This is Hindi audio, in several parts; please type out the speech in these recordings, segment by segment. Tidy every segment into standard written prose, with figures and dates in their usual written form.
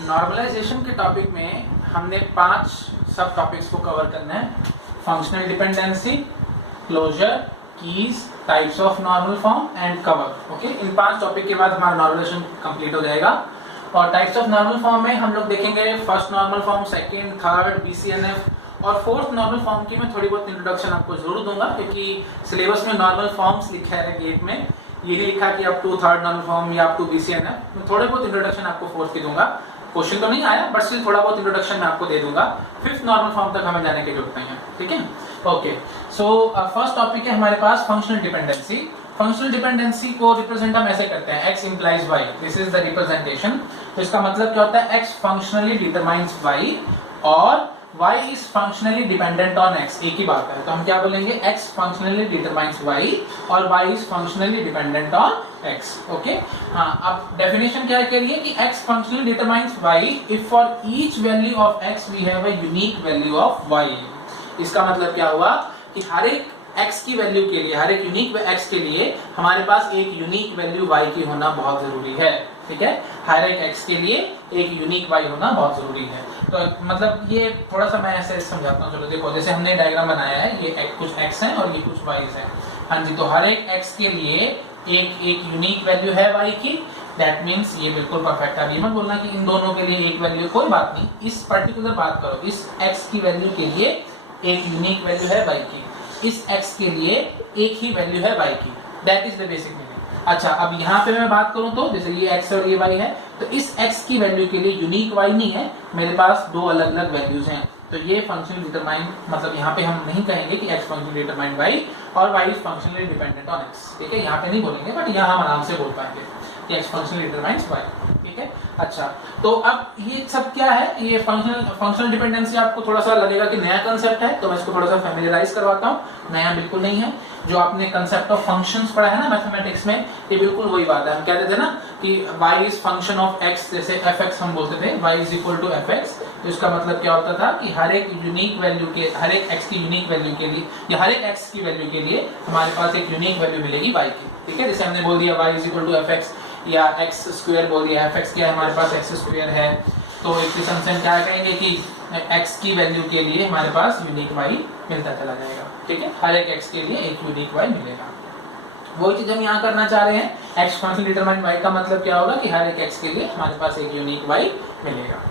नॉर्मलाइजेशन के टॉपिक में हमने 5 सब टॉपिक्स को कवर करना है। Functional dependency, closure, keys, types of normal form and cover. Okay, इन 5 टॉपिक के बाद हमारा नॉर्मलाइजेशन कंप्लीट हो जाएगा। और टाइप्स ऑफ नॉर्मल फॉर्म में हम लोग देखेंगे first normal form, second, third, BCNF और फोर्थ नॉर्मल फॉर्म की मैं थोड़ी बहुत इंट्रोडक्शन आपको जरूर दूंगा, क्योंकि सिलेबस में नॉर्मल फॉर्म्स लिखा है गेट में, ये नहीं लिखा कि up to third normal form या अप टू BCNF। मैं थोड़े बहुत इंट्रोडक्शन आपको फोर्थ की दूंगा। क्वेश्चन तो नहीं आया बट स्टिल थोड़ा बहुत इंट्रोडक्शन मैं आपको दे दूंगा। फिफ्थ नॉर्मल फॉर्म तक हमें जाने की जरूरत नहीं है, ठीक है। ओके, सो फर्स्ट टॉपिक है हमारे पास फंक्शनल डिपेंडेंसी। फंक्शनल डिपेंडेंसी को रिप्रेजेंट हम ऐसे करते हैं, x implies y, this is the representation. तो इसका मतलब क्या होता है, x फंक्शनली डिटरमाइंस y और y is functionally dependent on x, एक ही बात है। तो हम क्या बोलेंगे, x functionally determines y और y is functionally dependent on x। Okay, हाँ, अब डेफिनेशन क्या है कह रही है कि x functionally determines y if for each value of x we have a unique value of y। इसका मतलब क्या हुआ कि हर एक x की वैल्यू के लिए, हर एक यूनिक x के लिए हमारे पास एक यूनिक वैल्यू y की होना बहुत जरूरी है, ठीक है। हर एक x के लिए एक यूनिक y होना बहुत जरूरी है। तो मतलब ये थोड़ा सा मैं ऐसे समझाता हूँ। चलो देखो, जैसे हमने डायग्राम बनाया है, ये कुछ x है और ये कुछ y है। हाँ जी, तो हर एक x के लिए एक यूनिक वैल्यू है y की। दैट मीन्स ये बिल्कुल परफेक्ट है। अभी मत बोलना कि इन दोनों के लिए एक वैल्यू, कोई बात नहीं, इस पर्टिकुलर बात करो, इस x की वैल्यू के लिए एक यूनिक वैल्यू है y की, इस x के लिए एक ही वैल्यू है y की। That is the basic meaning. अच्छा, अब यहाँ पे मैं बात करूं तो जैसे ये x और ये y है, तो इस x की वैल्यू के लिए यूनिक y नहीं है, मेरे पास दो अलग अलग वैल्यूज हैं। तो ये फंक्शनली डिटरमाइन, मतलब यहाँ पे हम नहीं कहेंगे कि x फंक्शनली डिटरमाइन y और y is functionally dependent on x, ठीक है। यहाँ पे नहीं बोलेंगे बट यहाँ हम आराम से बोल पाएंगे कि x फंक्शनली डिटरमाइंस y, ठीक है। अच्छा, तो अब ये सब क्या है, ये फंक्शनल डिपेंडेंसी आपको थोड़ा सा लगेगा कि नया कंसेप्ट है, तो मैं इसको थोड़ा सा फैमिलियराइज करवाता हूँ। नया बिल्कुल नहीं है। जो आपने कंसेप्ट ऑफ फंक्शंस पढ़ा है ना मैथमेटिक्स में, ये बिल्कुल वही बात है। हम कहते थे ना कि y is function of x, जैसे fx हम बोलते थे, y is equal to fx। तो इसका मतलब क्या होता था कि हर एक यूनिक वैल्यू के, हर एक x की यूनिक वैल्यू के लिए या हर एक x की वैल्यू के लिए हमारे पास एक यूनिक वैल्यू मिलेगी y की, ठीक है। जैसे हमने बोल दिया y is equal to fx या x स्क्वायर बोल दिया, fx क्या है हमारे पास x स्क्वायर है, तो एक किस्म से हम क्या कहेंगे कि x की वैल्यू के लिए हमारे पास यूनिक y मिलता चला जाएगा, ठीक है। हर एक x के लिए एक यूनिक y मिलेगा। वो चीज हम यहाँ करना चाह रहे हैं, x फंक्शन डिटरमाइन y का मतलब क्या होगा कि हर एक x के लिए हमारे पास एक यूनिक y मिलेगा।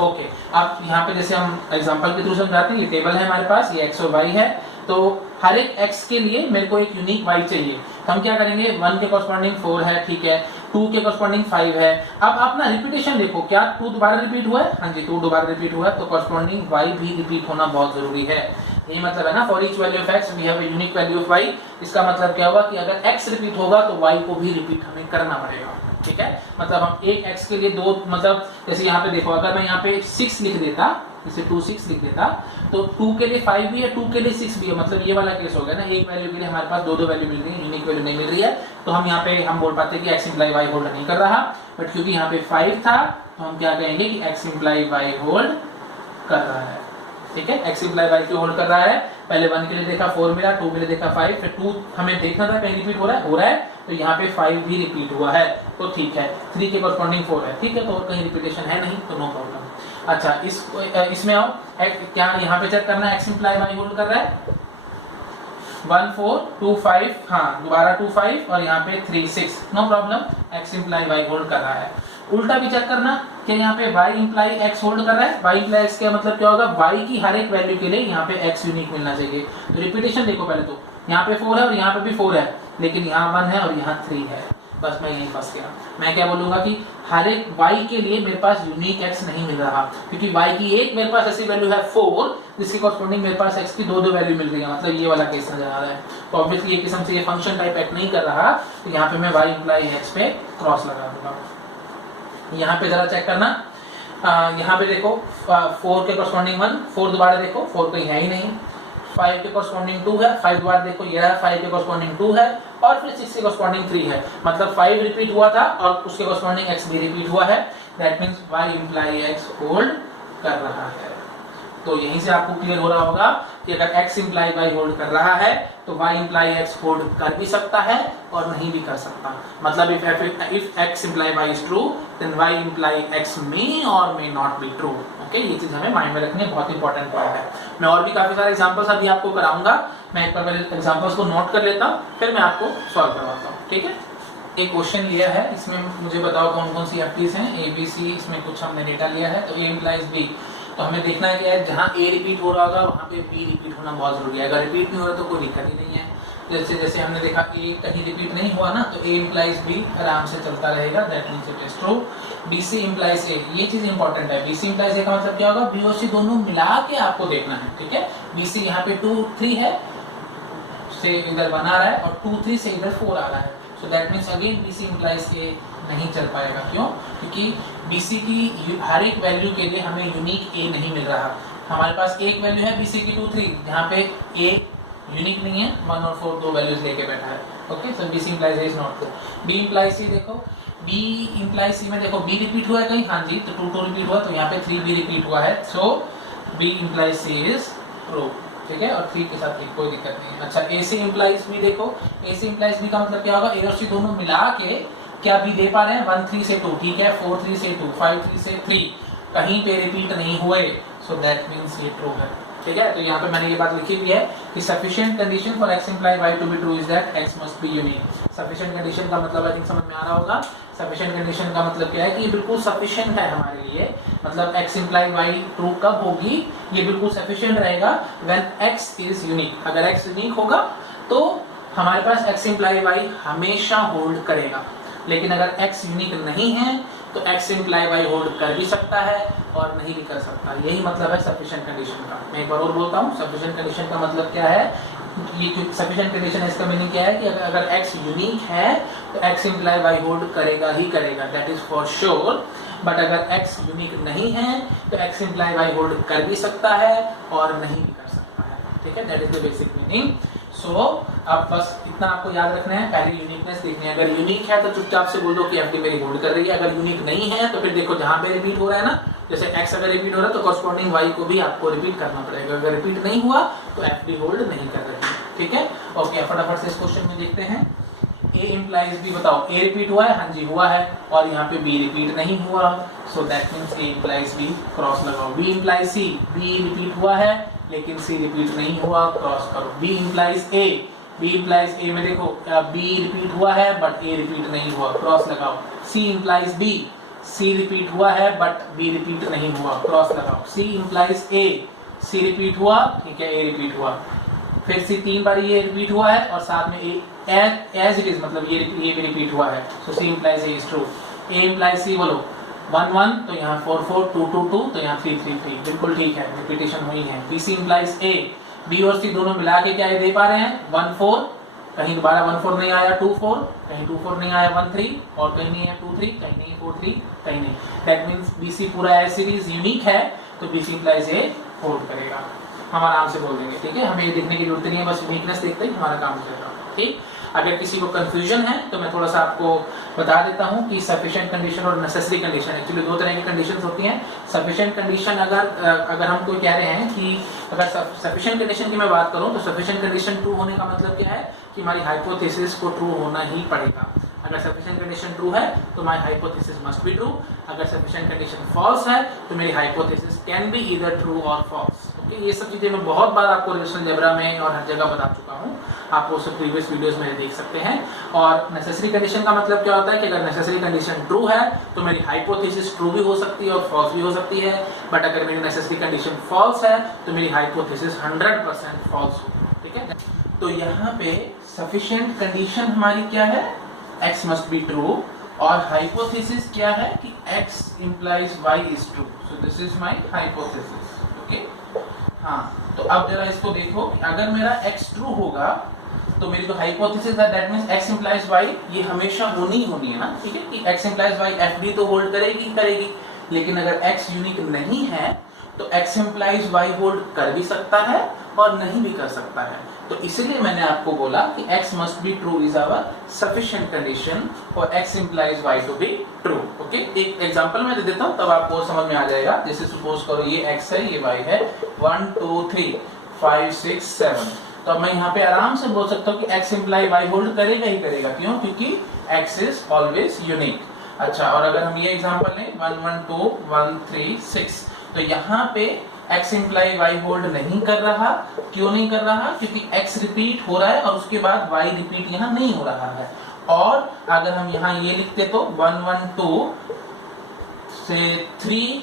ओके, अब यहाँ पे जैसे हम एग्जांपल के थ्रू समझाते हैं, ये टेबल है हमारे पास, ये x और y है, तो हर एक x के लिए मेरे को एक यूनिक y चाहिए। तो हम क्या करेंगे, 1 के कॉरस्पॉन्डिंग 4 है, ठीक है, 2 के कॉरस्पॉन्डिंग 5 है। अब आप ना रिपीटेशन देखो, क्या 2 दोबारा रिपीट हुआ है? हाँ जी, 2 दोबारा रिपीट हुआ है, तो कॉरस्पॉन्डिंग y भी रिपीट होना बहुत जरूरी है। ये मतलब है ना, for each value of x we have a unique value of y। इसका मतलब क्या होगा कि अगर x रिपीट होगा तो y को भी रिपीट हमें करना पड़ेगा, ठीक है। मतलब हम एक x के लिए दो, मतलब जैसे यहाँ पे देखो, अगर मैं यहाँ पे 6 लिख देता, जैसे 2 6 लिख देता, तो 2 के लिए 5 भी है, 2 के लिए 6 भी है, मतलब ये वाला केस हो गया ना, एक वैल्यू के लिए हमारे पास दो वैल्यू मिल रही है, यूनिक वैल्यू नहीं मिल रही है। तो हम यहाँ पे हम बोल पाते हैं कि x इम्प्लाई y होल्ड नहीं कर रहा, बट क्योंकि यहाँ पे 5 था तो हम क्या कहेंगे कि x इम्प्लाई y होल्ड कर रहा है, ठीक है। x इम्प्लाई y क्यों होल्ड कर रहा है, पहले 1 के लिए देखा 4 मिला, 2 के लिए देखा 5, फिर 2 हमें देखना था कहीं रिपीट हो रहा है, तो यहाँ पे 5 भी रिपीट हुआ है, तो ठीक है। 3 के कॉरस्पॉन्डिंग 4 है, ठीक है, तो और कहीं रिपीटेशन है नहीं, तो नो प्रॉब्लम। अच्छा, इसमें आओ, क्या यहाँ पे चेक करना है, x इम्प्लाई y होल्ड कर रहा है, 1 4 2 5, हाँ दोबारा 2 5 और यहाँ पे 3 6, no problem, x imply y hold कर रहा है। उल्टा भी चेक करना कि यहाँ पे y इम्प्लाई x होल्ड कर रहा है। y इम्प्लाई x का मतलब क्या होगा, y की हर एक वैल्यू के लिए यहाँ पे x यूनिक मिलना चाहिए। तो रिपीटेशन देखो, पहले तो यहाँ पे 4 है और यहाँ पे भी 4 है, लेकिन यहाँ 1 है और यहाँ 3 है, बस मैं यहीं फंस गया। मैं क्या बोलूंगा कि हर एक y के लिए मेरे पास यूनिक x नहीं मिल रहा, क्योंकि y की एक मेरे पास ऐसी वैल्यू है 4 जिसके कॉरस्पॉन्डिंग मेरे पास x की दो वैल्यू मिल रही है, मतलब ये वाला केस नजर आ रहा है। तो ऑब्वियसली ये किस्म से ये फंक्शन टाइप एक्ट नहीं कर रहा, तो यहाँ पे मैं y इम्प्लाई x पे क्रॉस लगा दूंगा। यहाँ पे जरा चेक करना, यहाँ पे देखो 4 के कॉरस्पॉन्डिंग 1, 4 दोबारा देखो, 4 कहीं है ही नहीं, 5 के कॉरस्पॉन्डिंग 2 है, 5 दोबारा देखो ये रहा, 5 के कॉरस्पॉन्डिंग 2 है, और फिर 6 के कॉरस्पॉन्डिंग 3 है, मतलब 5 रिपीट हुआ था और उसके कॉरस्पॉन्डिंग x भी रिपीट हुआ है। That means y imply x hold कर रहा है। तो यहीं से आपको क्लियर हो रहा होगा कि अगर x इंप्लाई y होल्ड कर रहा है तो y इंप्लाई x होल्ड कर भी सकता है और नहीं भी कर सकता। मतलब if x imply y is true then y imply x may or may not be true। Okay, ये चीज हमें माइंड में रखनी है, बहुत इंपॉर्टेंट पॉइंट है। मैं और भी काफी सारे एग्जांपल्स अभी आपको कराऊंगा, मैं एक बार पहले एग्जांपल्स को नोट कर लेता हूँ, फिर मैं आपको सॉल्व करवाता हूँ। ठीक है, एक क्वेश्चन लिया है, इसमें मुझे बताओ कौन कौन सी एफटीज हैं, ए बी सी, इसमें कुछ हमने डेटा लिया है। तो ए इंप्लाइज बी, तो हमें देखना है कि यार जहाँ ए रिपीट हो रहा होगा वहाँ पे बी रिपीट होना बहुत जरूरी है। अगर रिपीट नहीं हो रहा तो कोई दिक्कत ही नहीं है। जैसे हमने देखा ए कहीं रिपीट नहीं हुआ ना, तो ए इंप्लाइज बी आराम से चलता रहेगा, that means it is true. B C implies A, ये चीज इंपॉर्टेंट है। बी सी इंप्लाइज ए का मतलब क्या होगा, बी और सी दोनों मिला के आपको देखना है। ठीक है, बी सी यहाँ पे 2 3 है से इधर 1 आ रहा है और 2 3 से इधर 4 आ रहा है। So that means again BC implies A नहीं चल पाएगा। क्यों? क्योंकि BC की हर एक वैल्यू के लिए हमें यूनिक A नहीं मिल रहा। हमारे पास एक वैल्यू है BC की 2 3, जहाँ पे A यूनिक नहीं है, 1 और 4 दो वैल्यूज लेके बैठा है। Okay, so BC implies A is not true। B implies C, देखो B implies C में देखो B रिपीट हुआ है कहीं, हाँ जी, तो 2 2 रिपीट हुआ, तो यहाँ पे 3 B रिपीट हुआ है। So B implies C is true। ठीक है, और 3 के साथ कोई दिक्कत नहीं है। अच्छा, ए सी इंप्लाइज भी देखो, ए सी इंप्लाइज भी का मतलब क्या होगा, ए और सी दोनों मिला के क्या बी दे पा रहे हैं, 1 3 से 2, ठीक है, 4 3 से 2, 5 3 से 3, कहीं पे रिपीट नहीं हुए, सो दैट मींस ये ट्रू है। ठीक है, तो यहाँ पे मैंने ये बात लिखी हुई है कि sufficient condition for x imply y to be true is that x must be unique. Sufficient condition का मतलब आई थिंक समझ में आ रहा होगा। सफिशिएंट कंडीशन का मतलब क्या है कि ये बिल्कुल सफिशिएंट है हमारे लिए, मतलब x इंप्लाई y ट्रू कब होगी, ये बिल्कुल सफिशिएंट रहेगा व्हेन x इज यूनिक। अगर x यूनिक होगा तो हमारे पास x इंप्लाई y हमेशा होल्ड करेगा, लेकिन अगर x यूनिक नहीं है तो x इंप्लाई y होल्ड कर भी सकता है और नहीं भी कर सकता। यही मतलब है सफिशिएंट कंडीशन का। मैं एक बार और बोलता हूँ, सफिशिएंट कंडीशन का मतलब क्या है, ये सफिशिएंट कंडीशन है, इसका मीनिंग क्या है कि अगर x यूनिक है तो x इंप्लाई y होल्ड करेगा ही करेगा, that is for sure. But अगर x यूनिक नहीं है तो x इंप्लाई y होल्ड कर भी सकता है और नहीं भी कर सकता है। ठीक है, that is the basic meaning. So अब बस इतना आपको याद रखना है, पहले यूनिकनेस देखनी है। अगर यूनिक है तो चुपचाप से बोल दो कि एफडी मेरी होल्ड कर रही है। अगर यूनिक नहीं है तो फिर देखो जहां पे रिपीट हो रहा है ना, जैसे x अगर रिपीट हो रहा है तो कॉरस्पॉन्डिंग y को भी आपको रिपीट करना पड़ेगा। अगर रिपीट नहीं हुआ तो एफडी होल्ड नहीं कर रही है। ठीक है, ओके, फटाफट से इस क्वेश्चन में देखते हैं। A इंप्लाइज B, बताओ A रिपीट हुआ है, हाँ जी हुआ है, और यहाँ पे B रिपीट नहीं हुआ, so that means A implies B, cross लगाओ। B implies C, B repeat हुआ है लेकिन C रिपीट नहीं हुआ, क्रॉस करो। B implies A, B implies A में देखो B रिपीट हुआ है बट A रिपीट नहीं हुआ, क्रॉस लगाओ। C implies B, C repeat हुआ है बट B रिपीट नहीं हुआ, क्रॉस लगाओ। C implies A, C repeat हुआ, ठीक है, A रिपीट हुआ, फिर C 3 बार ये रिपीट हुआ है और साथ में एज इट इज, मतलब ये भी रिपीट हुआ है, सो C implies A is true. A implies C, बोलो 1 1, तो यहाँ 4 4, 2 2 2, तो यहाँ 3 3 3, बिल्कुल ठीक है, रिपीटेशन हुई है। B C implies A, B और C दोनों मिला के क्या ये दे पा रहे हैं, 1 4, कहीं दोबारा 1 4 नहीं आया, 2 4, कहीं 2 4 नहीं आया, 1 3, और कहीं नहीं है 2 3, कहीं नहीं 4 3, कहीं नहीं। दैट मींस BC पूरा एज सीरीज यूनिक है, तो BC इंप्लाइज A होल्ड करेगा। हम आराम से बोल देंगे, ठीक है, हमें ये देखने की जरूरत नहीं है, बस वीकनेस देखते ही हमारा काम चलेगा। ठीक, अगर किसी को कंफ्यूजन है तो मैं थोड़ा सा आपको बता देता हूं कि सफिशिएंट कंडीशन और नेसेसरी कंडीशन, एक्चुअली 2 तरह की कंडीशंस होती हैं। सफिशिएंट कंडीशन अगर हम कोई कह रहे हैं कि अगर सफिशिएंट कंडीशन की मैं बात करूं तो सफिशिएंट कंडीशन ट्रू होने का मतलब क्या है कि हमारी हाइपोथेसिस को ट्रू होना ही पड़ेगा। अगर सफिशिएंट कंडीशन ट्रू है तो my hypothesis must be true. अगर सफिशिएंट कंडीशन फॉल्स है तो मेरी hypothesis can be either true और फॉल्स। ओके, ये सब चीजें मैं बहुत बार आपको रिलेशनल अलजेब्रा में और हर जगह बता चुका हूं, आप वो सब प्रीवियस वीडियोस में देख सकते हैं। और नेसेसरी कंडीशन का मतलब क्या होता है कि अगर नेसेसरी कंडीशन ट्रू है तो मेरी हाइपोथेसिस ट्रू भी हो सकती है और फॉल्स भी हो सकती है, बट अगर मेरी नेसेसरी कंडीशन फॉल्स है तो मेरी हाइपोथेसिस 100% फॉल्स होगी। ठीक है, तो यहाँ पे सफिशिएंट कंडीशन हमारी क्या है, x मस्ट बी ट्रू, और हाइपोथेसिस क्या है कि x implies y is true, so this is my hypothesis. Okay, हाँ, तो अब जरा इसको देखो कि अगर मेरा x ट्रू होगा तो मेरी जो हाइपोथेसिस है that means x implies y, ये हमेशा होनी है ना, ठीक है, कि x इंप्लाइज y fd तो होल्ड करेगी, लेकिन अगर x यूनिक नहीं है तो x implies y होल्ड कर भी सकता है और नहीं भी कर सकता है। तो इसलिए मैंने आपको बोला कि x must be true is our sufficient condition for x implies y to be true। Okay, एक एग्जांपल मैं दे देता हूं तब आपको समझ में आ जाएगा। जैसे सपोज करो ये x है, ये y है, 1 2 3 5 6 7। तो अब मैं यहाँ पे आराम से बोल सकता हूँ कि x imply y होल्ड करेगा ही करेगा। क्यों? क्योंकि x is always unique। अच्छा, और अगर हम ये एग्जांपल लें 1 1 2 1 3 6, तो यहाँ पे x imply y होल्ड नहीं कर रहा। क्यों नहीं कर रहा? क्योंकि x रिपीट हो रहा है और उसके बाद y रिपीट यहाँ नहीं हो रहा है। और अगर हम यहाँ ये लिखते तो 1 1 2 से 3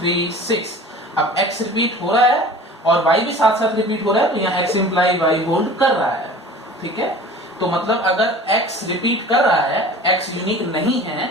3 6, अब x रिपीट हो रहा है और y भी साथ साथ रिपीट हो रहा है, तो यहाँ x imply y होल्ड कर रहा है। ठीक है, तो मतलब अगर x रिपीट कर रहा है, x यूनिक नहीं है,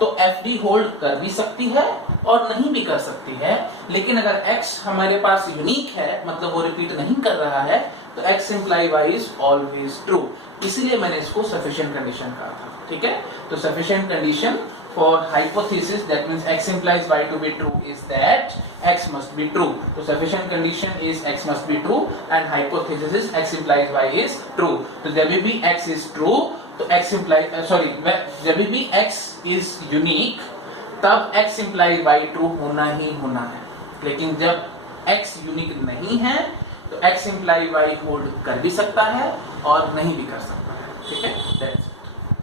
तो FD होल्ड कर भी सकती है और नहीं भी कर सकती है। लेकिन अगर x हमारे पास यूनिक है, मतलब वो रिपीट नहीं कर रहा है, तो x imply y is always true। इसीलिए मैंने इसको सफिशिएंट कंडीशन कहा था। ठीक है, तो sufficient condition for hypothesis that means x implies y to be true is that x must be true। तो sufficient condition is x must be true and hypothesis is x implies y is true। तो जब भी x is true तो x implies जब भी x is unique तब x implies y true होना ही होना है। लेकिन जब x unique नहीं है तो x implies y hold कर भी सकता है और नहीं भी कर सकता है। ठीक है, that's it।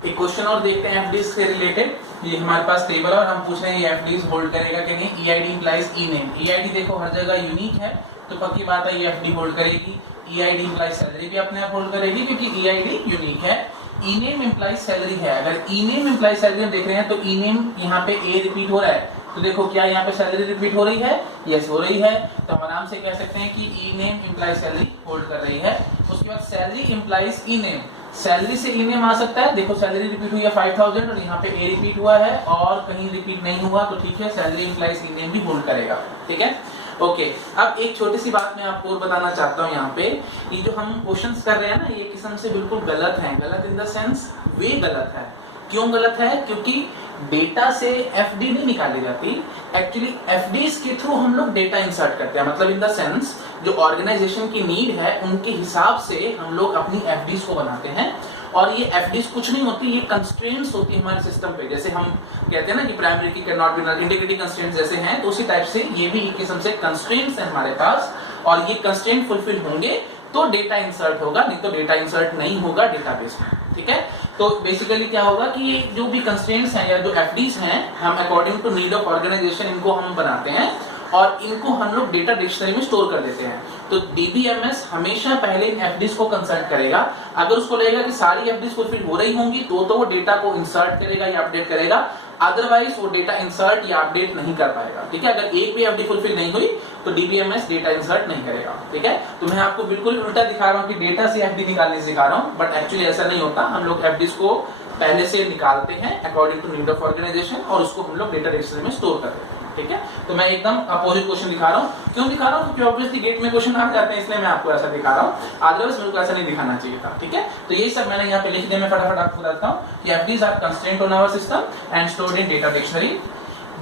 एक क्वेश्चन और देखते हैं एफडीज से रिलेटेड। ये हमारे पास टेबल है और हम पूछ रहे हैं ये एफडीज होल्ड करेगा कि नहीं। ईआईडी इंप्लाइज ई नेम। ईआईडी देखो हर जगह यूनिक है तो पक्की बात है ये एफडी होल्ड करेगी। ईआईडी इंप्लाइज सैलरी भी अपने आप होल्ड करेगी क्योंकि ईआईडी यूनिक है। ई नेम इंप्लाइज सैलरी है। अगर ई नेम इंप्लाइज सैलरी हम देख रहे हैं तो ई नेम यहाँ पे ए रिपीट हो रहा है, तो देखो क्या यहाँ पे सैलरी रिपीट हो रही है? यस हो रही है। तो हम आराम से कह सकते हैं कि ई नेम इंप्लाइज सैलरी होल्ड कर रही है। उसके बाद सैलरी इंप्लाइज ई नेम। सैलरी से ई नेम आ सकता है। देखो सैलरी रिपीट हुई है 5000 और यहाँ पे ए रिपीट हुआ है और कहीं रिपीट नहीं हुआ, तो ठीक है, सैलरी इंप्लाइज ई नेम भी होल्ड करेगा। ठीक है, ओके। अब एक छोटी सी बात मैं आपको बताना चाहता हूँ यहाँ पे, ये जो हम क्वेश्चंस कर रहे हैं ना, ये किस्म से बिल्कुल गलत है। गलत इन द सेंस वे गलत है। क्यों गलत है? क्योंकि डेटा से एफडी नहीं निकाली जाती। एक्चुअली एफडीज के थ्रू हम लोग डेटा इंसर्ट करते हैं। मतलब इन द सेंस जो ऑर्गेनाइजेशन की नीड है उनके हिसाब से हम लोग अपनी एफडीज को बनाते हैं। और ये एफडीज कुछ नहीं होती, ये कंस्ट्रेंट्स होती है हमारे सिस्टम पे। जैसे हम कहते हैं ना कि primary key can not be null, integrity constraints जैसे हैं, तो उसी टाइप से ये भी एक किस्म से कंस्ट्रेंट्स हैं हमारे पास। और ये कंस्ट्रेंट फुलफिल होंगे तो डेटा इंसर्ट होगा, नहीं तो डेटा इंसर्ट नहीं होगा डेटाबेस में। ठीक है, तो बेसिकली क्या होगा कि ये जो भी कंस्ट्रेंट्स हैं या जो एफडीज हैं, हम according to need of organisation इनको हम बनाते हैं और इनको हम लोग डेटा डिक्शनरी में स्टोर कर देते हैं। तो डीबीएमएस हमेशा पहले इन एफडीज को कंसल्ट करेगा। अगर उसको लगेगा कि सारी एफडीज फुलफिल हो रही होंगी तो वो डेटा को इंसर्ट करेगा या अपडेट करेगा, अदरवाइज वो डेटा इंसर्ट या अपडेट नहीं कर पाएगा। ठीक है, अगर एक भी एफडी फुलफिल नहीं हुई तो डीबीएमएस डेटा इंसर्ट नहीं करेगा। ठीक है, तो मैं आपको बिल्कुल उल्टा दिखा रहा हूँ कि डेटा से एफडी निकालने सिखा रहा हूँ, बट एक्चुअली ऐसा नहीं होता। हम लोग एफडीज को पहले से निकालते हैं according to need of organisation और उसको हम लोग डेटा डिक्शनरी में स्टोर करते हैं। ठीक है, तो मैं एकदम अपोजिट क्वेश्चन दिखा रहा हूँ। क्यों दिखा रहा हूँ? क्योंकि ऑब्वियसली गेट में क्वेश्चन आ जाते हैं, इसलिए मैं आपको ऐसा दिखा रहा हूँ। अदरवाइज मेरे को ऐसा नहीं दिखाना चाहिए था। ठीक है, तो ये सब मैंने यहाँ पे लिख दिया। मैं फटाफट आपको बताता हूँ कि FDs are constraint on our system and stored in data dictionary.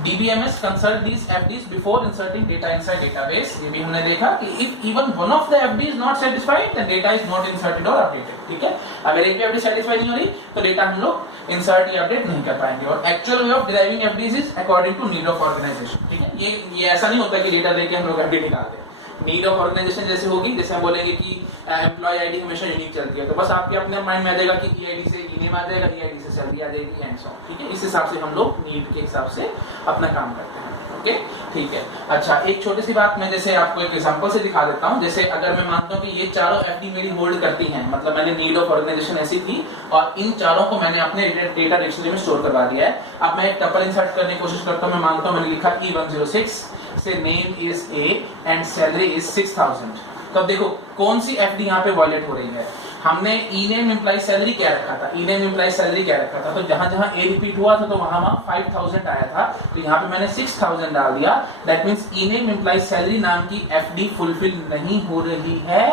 DBMS consult these FDs before inserting data inside database। ये भी हमने देखा कि if even one of the FD is not satisfied, then data is not inserted or updated। ठीक है, अगर एक भी FD satisfy नहीं हो रही तो डेटा हम लोग इंसर्ट या अपडेट नहीं कर पाएंगे। और actual way of deriving FDs is according to need of organization। ठीक है, ये ऐसा नहीं होता कि डेटा देके हम लोग FD निकाल दें। नीड ऑफ ऑर्गेनाइजेशन जैसे होगी, जैसे हम बोलेंगे कि एम्प्लॉय आईडी हमेशा यूनिक चलती है, तो बस आपके अपने माइंड में आ जाएगा कि ईआईडी से ईनेम आ जाएगा, ईआईडी से सैलरी आ जाएगी एंड सो। ठीक है, इस हिसाब से हम लोग नीड के हिसाब से अपना काम करते हैं। ओके, ठीक है। अच्छा, एक छोटी सी बात मैं जैसे आपको एक एग्जांपल से दिखा देता हूं। जैसे अगर मैं मानता हूं कि ये चारों एफडी मेरी होल्ड करती हैं, मतलब मैंने नीड ऑफ ऑर्गेनाइजेशन ऐसी थी और इन चारों को मैंने अपने डेटा डिक्शनरी में स्टोर करवा दिया है। अब मैं एक टपल इंसर्ट करने की कोशिश करता हूं। मैं मानता हूं मैंने लिखा E106 से name is A and salary is 6000। तो अब देखो कौन सी एफडी यहाँ पे वॉयलेट हो रही है। हमने ई नेम इंप्लाइज सैलरी क्या रखा था? ई नेम इंप्लाइज सैलरी क्या रखा था? तो जहां जहां ए रिपीट हुआ था तो वहां 5000 आया था, तो यहाँ पे मैंने 6000 डाल दिया। That means E name implies salary नाम की एफडी फुलफिल नहीं हो रही है,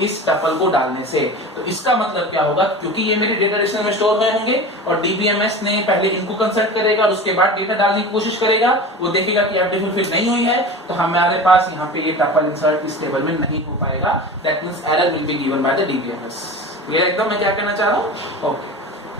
इस टपल को डालने से। तो इसका मतलब क्या होगा, क्योंकि ये मेरे डेटा डिक्शनरी में स्टोर हुए होंगे और डीबीएमएस ने पहले इनको कंसल्ट करेगा और उसके बाद डेटा डालने की कोशिश करेगा, वो देखेगा कि एफडी फुलफिल नहीं हुई है, तो हमारे पास यहाँ पे ये टपल इंसर्ट इस टेबल में नहीं हो पाएगा। That means error will be given by the DBMS. Clear एकदम मैं क्या कहना चाह रहा हूँ? ओके